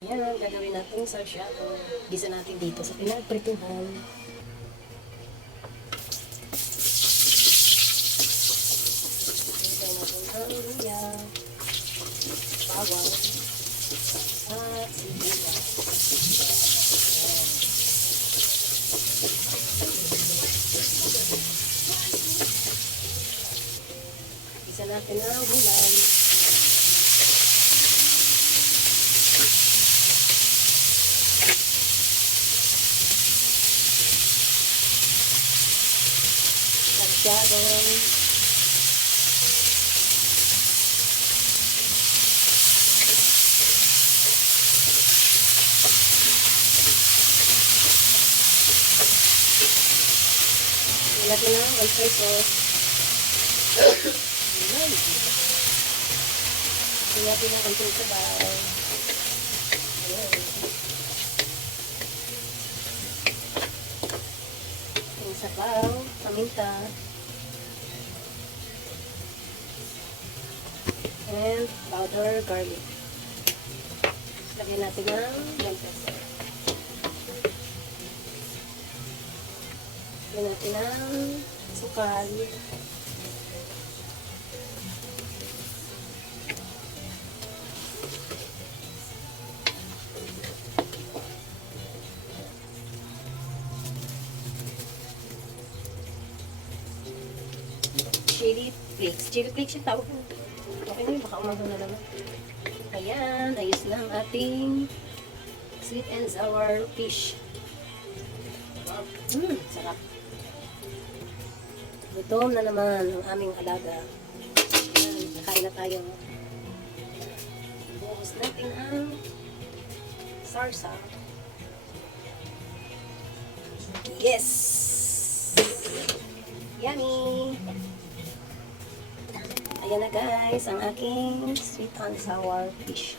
Yan, gagawin natin sarsyado. Gisa natin dito sa pinagprituhan. Lagyan natin ang luya, bawang, at sibuyas. Ayan. Gisa natin ang gulay. Sarsyado. Lagyan na ang soy sauce. Ayan. Lagyan na ang konting sabaw. Ayan. Ang sabaw, paminta. And powder garlic. Lagyan natin ng bell pepper. Lagyan natin ng sukal. Chili flakes. Chili flakes yung tawag mo. Okay na yun, baka umaga na naman. Ayan, ayos na ang ating sweet and sour fish. Sarap. Gutom na naman ang aming alaga. Ayan, nakain na tayo. Buhos natin ang sarsa. Yes! Yummy! Ayan na guys, ang aking sweet and sour fish.